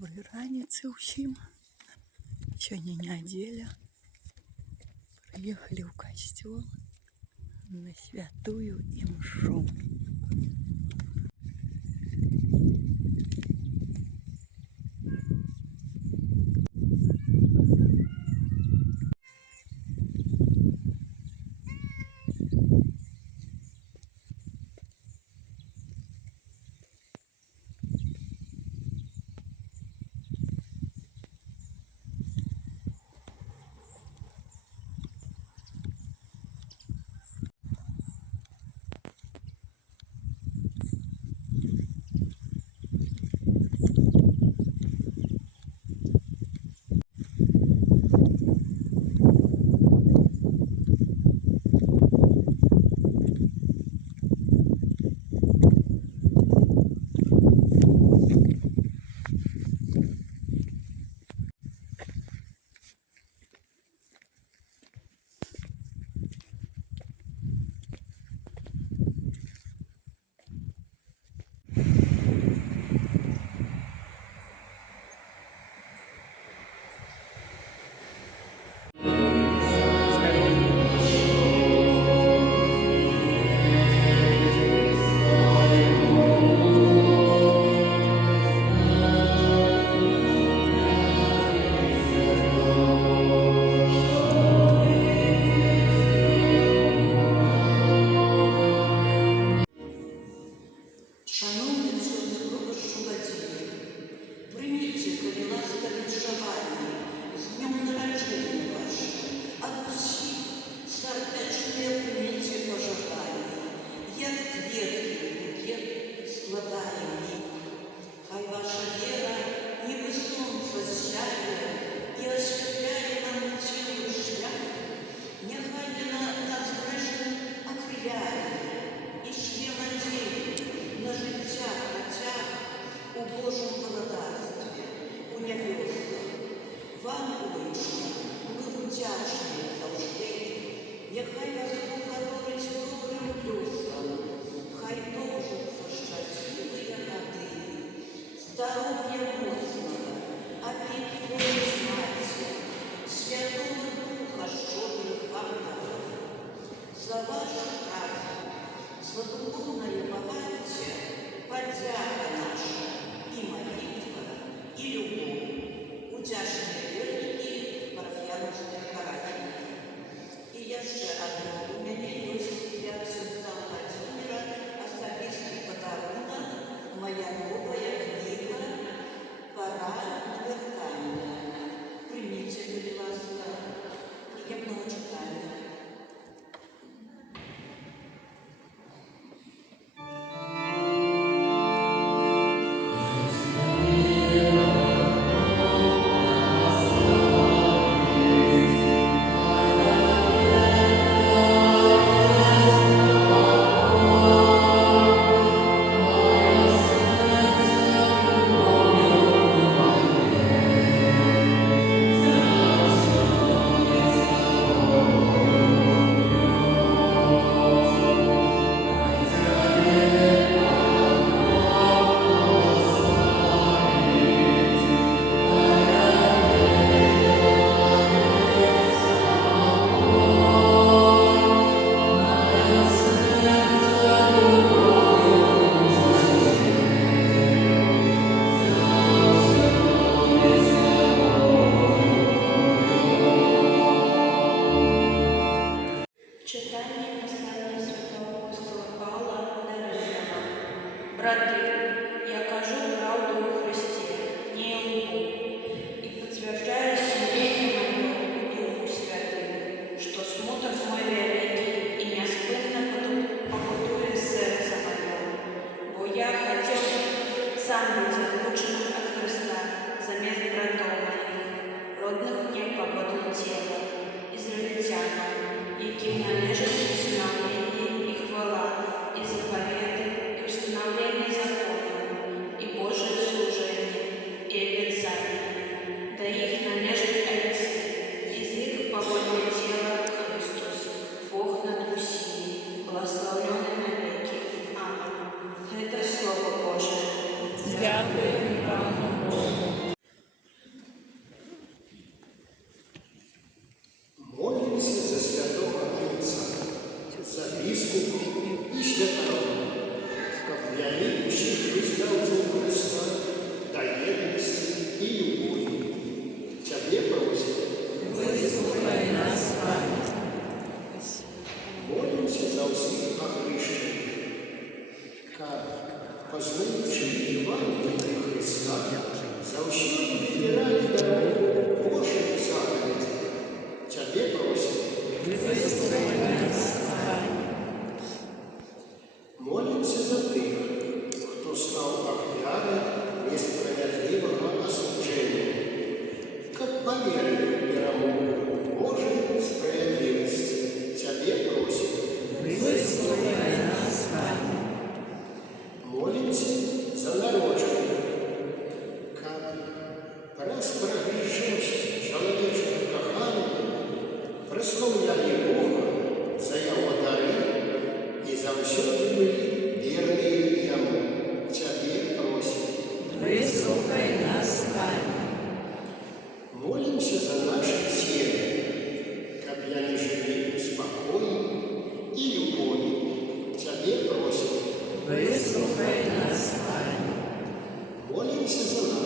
Доброй раніцы ўсім. Сёння нядзеля. Прыехалі ў касцёл на святую імшу. Шановні церковні владіли, прийміть, коли ласка віншування, з днем народження вашого, от усіх, сердечне прийміть пожелання, як квітки букет складає мій. Хай ваша віра, ніби сонце сяє і освітляє нам цілий шлях, нехай нас грешних окриляє і шлє надію на життя хотя у Божому володарстві, у небесах. Вам, Отче, ми вдячні завжди. Нехай вас Бог говорить добрим плюсом, хай довжаться щасливі роки, здоров'я моцного, опіки Божої знаці, Святого Духа, що вам дав. За вашу працю, за духовное богатство, подяка наша, и молитва, и любовь, удячные верники Парфяновской парафии. И еще одно, у меня есть для отца Божий заповедь, Тебе просим. Вислухай нас, Пане. Молимся за тих, хто став офіарою несправедливого осудження, как поверили в перемогу Божьей справедливости. Тебе просим. Вислухай нас, Пане. Молимся за народження, как раз прогрішність чоловічого кохання прославляли Бога за Його дари і завсюди були вірні Йому. Тебе просим. Вислухай нас, Пане. Молимся за наши семьи, как они жили в спокое и любови. Тебе просим. Вислухай нас, Пане. Молимся за